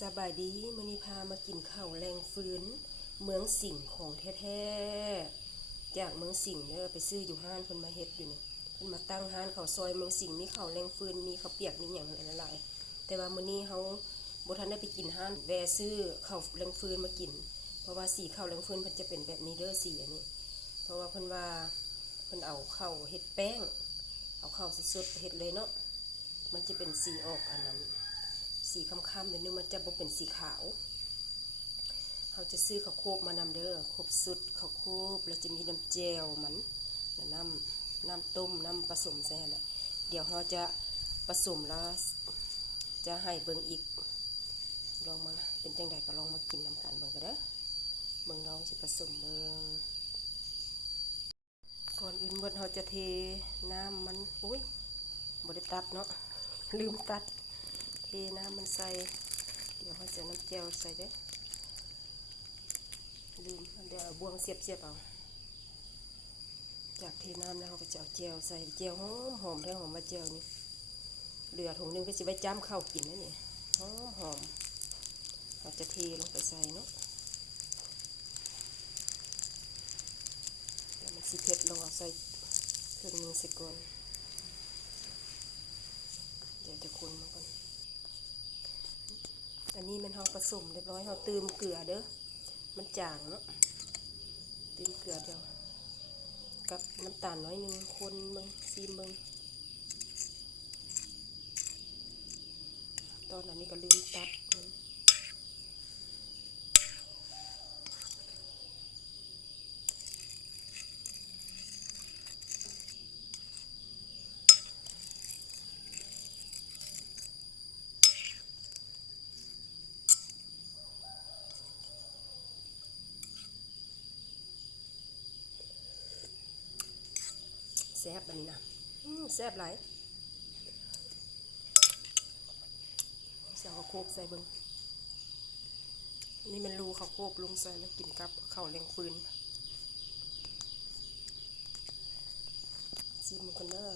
สบายดีมื้อนี้พามากินข้าวแรงฟื้น เมืองสิงห์ของแท้ๆจากเมืองสิงห์เด้อไปซื้ออยู่ห้านเพิ่นมาเฮ็ดอยู่นี่เพิ่นมาตั้งห้านข้าวซอยเมืองสิงห์มีข้าวแรงฟื้นมีข้าวเปียกมีหยังหลายๆแต่ว่ามื้อนี้เฮาบ่ทันได้ไปกินห้านแวะซื้อข้าวแรงฟื้นมากิน เพราะว่าสีข้าวแรงฟื้นเพิ่นจะเป็นแบบนี้เด้อสีอันนี้ เพราะว่าเพิ่นว่าเพิ่นเอาข้าวเฮ็ดแป้ง เอาข้าวสดๆเฮ็ดเลยเนาะมันจะเป็นสีออกอันนั้น ค้ำๆเดี๋ยวนึงมันจะบ่เป็นสีขาวเขาจะซื้อข้าวโคบมานำเด้อครบสุดข้าวโคบแล้วจะมีน้ำแจวมันแล้วน้ำน้ำต้มน้ำผสมใส่แหละเดี๋ยวเราจะผสมแล้วจะให้เบิ่งอีกลองมาเป็นจังใดก็ลองมากินนำกันเบิ่งกันเด้อเบิ่งน้องสิผสมเบิ่งก่อนอื่นเบิ่งเราจะเทน้ำมันอุ้ยบ่ได้ตัดเนาะลืมตัด เทน้ำมันใส่ เดี๋ยวเขาจะน้ำแจ่วใส่เด้ลืมเดี๋ยวบวงเสียบเสียบเอา จากเทน้ำแล้วเขาก็จะเอาแจ่วใส่แจ่วหอมหอมแท้หอมมาแจ่วนี่เหลือถุงนึงก็จะไว้จ้ำข้าวกินนั่นนี่หอมหอมเราจะเทลงไปใส่เนาะเดี๋ยวมันสิเผ็ดลงเอาใส่เครื่องหนึงสิก่อนเดี๋ยวจะคนมาก่อน นี้มันเฮาผสมเรียบร้อยเฮาเติมเกลือเด้อ มันจางเนาะเติมเกลือเดียว กับน้ำตาลน้อยหนึงคนมึงซีมมึงตอนอันนี้ก็ลืมตัดมัน ซ่บอันนี้นะแซ่บหลายเส่ข้าวโคบใส่เบิ่งนี่มันรูข้าวโคบลงใส่แล้วกินกับข้าวแรงฟืนซีมมันคนเด้อ